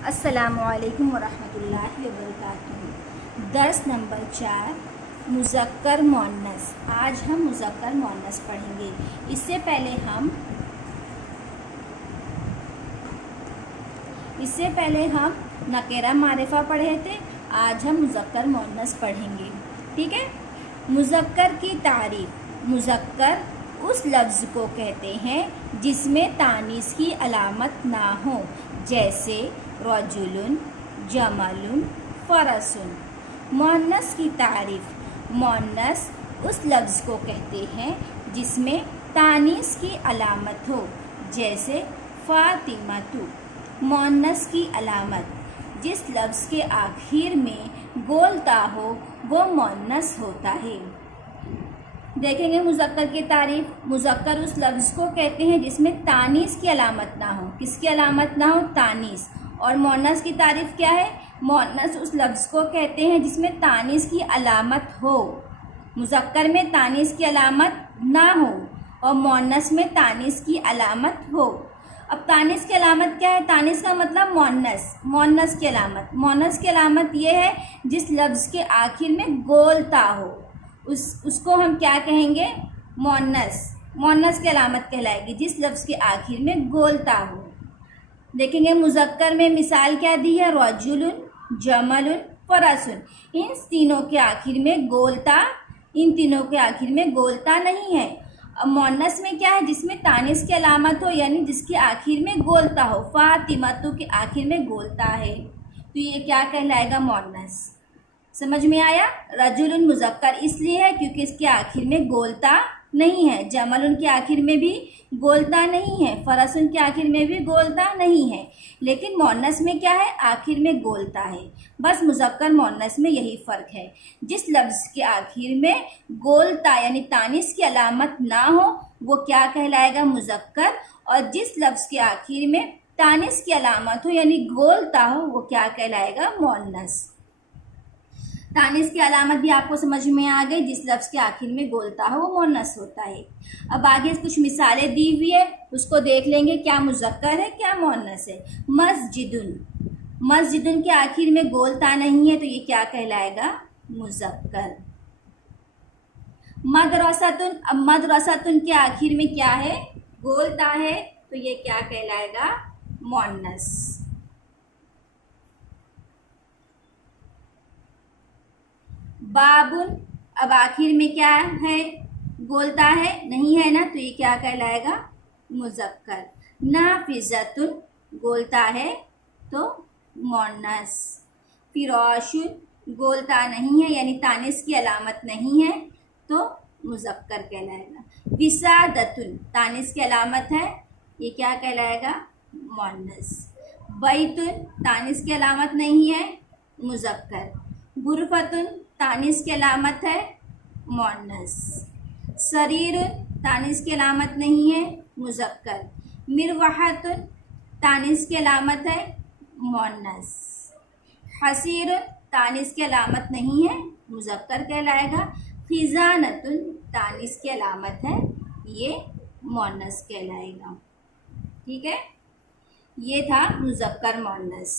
अस्सलामुअलैकुम वरहमतुल्लाहि वबरकातुहू। दर्स नंबर 4 मुज़क्कर मुअन्नस। आज हम मुज़क्कर मुअन्नस पढ़ेंगे। इससे पहले हम नकेरा मारिफा पढ़े थे। आज हम मुज़क्कर मुअन्नस पढ़ेंगे। ठीक है। मुज़क्कर की तारीफ़। मुज़क्कर उस लफ्ज़ को कहते हैं जिसमें तानीस की अलामत ना हो, जैसे रजुलुन, जमलुन, फरसुन। मुअन्नस की तारीफ़। मुअन्नस उस लफ्ज़ को कहते हैं जिसमें तानीस की अलामत हो, जैसे फ़ातिमतु। मुअन्नस की अलामत। जिस लफ्ज़ के आखिर में गोलता हो वो मुअन्नस होता है। देखेंगे मुज़क्कर की तारीफ़। मुज़क्कर उस लफ्ज़ को कहते हैं जिसमें तानीस की अलामत ना हो। किसकी अलामत ना हो? तानीस। और मुअन्नस की तारीफ़ क्या है? मुअन्नस उस लफ्ज़ को कहते हैं जिसमें तानीस की अलामत हो। मुज़क्कर में तानीस की अलामत ना हो और मुअन्नस में तानीस की अलामत हो। अब तानीस की अलामत क्या है? तानीस का मतलब मुअन्नस। मुअन्नस की अलामत। मुअन्नस की अलामत ये है जिस लफ्ज़ के आखिर में गोलता हो, उसको हम क्या कहेंगे? मुअन्नस। मुअन्नस की अलामत कहलाएगी जिस लफ्ज़ के आखिर में गोलता हो। देखेंगे मुज़क्कर में मिसाल क्या दी है? रजुलुन, जमलुन, फरसुन। इन तीनों के आखिर में गोलता नहीं है। अब मुअन्नस में क्या है? जिसमें तानीस की अलामत हो, यानी जिसके आखिर में गोलता हो। फ़ातिमतु के आखिर में गोलता है तो ये क्या कहलाएगा? मुअन्नस। समझ में आया? रजुलुन मुज़क्कर इसलिए है क्योंकि इसके आखिर में गोलता नहीं है। जमलुन के आखिर में भी गोलता नहीं है। फरसुन के आखिर में भी गोलता नहीं है। लेकिन मुअन्नस में क्या है? आखिर में गोलता है। बस मुज़क्कर मुअन्नस में यही फ़र्क है। जिस लफ्ज़ के आखिर में गोलता यानी तानीस की अलामत ना हो वो क्या कहलाएगा? मुज़क्कर। और जिस लफ्ज़ के आखिर में तानीस की अलामत हो यानी गोलता हो वो क्या कहलाएगा? मुअन्नस। तानीस की अलामत भी आपको समझ में आ गई। जिस लफ्ज़ के आखिर में गोलता हो वो मुअन्नस होता है। अब आगे कुछ मिसालें दी हुई है, उसको देख लेंगे क्या मुज़क्कर है क्या मुअन्नस है। मस्जिदुन। मस्जिदुन के आखिर में गोलता नहीं है तो ये क्या कहलाएगा? मुज़क्कर। मदरसतुन। अब मदरसतुन के आखिर में क्या है? गोलता है तो ये क्या कहलाएगा? मुअन्नस। बाबुन। अब आखिर में क्या है? गोलता है? नहीं है ना, तो ये क्या कहलाएगा? मुज़क्कर। नाफिज़तुन गोलता है तो मुअन्नस। फिराशुन गोलता नहीं है यानी तानीस की अलामत नहीं है तो मुज़क्कर कहलाएगा। विसादतुन तानीस की अलामत है, ये क्या कहलाएगा? मुअन्नस। बैतुन तानीस की अलामत नहीं है, मुज़क्कर। गुरफतुन तानीस की अलामत है, मुअन्नस। सरीरुन तानीस की अलामत नहीं है, मुज़क्कर। मिरवाहतुन तानीस की अलामत है, मुअन्नस। हसीरुन तानीस की अलामत नहीं है, मुज़क्कर कहलाएगा। खिज़ानतुन तानीस की अलामत है, ये मुअन्नस कहलाएगा। ठीक है, ये था मुज़क्कर मुअन्नस।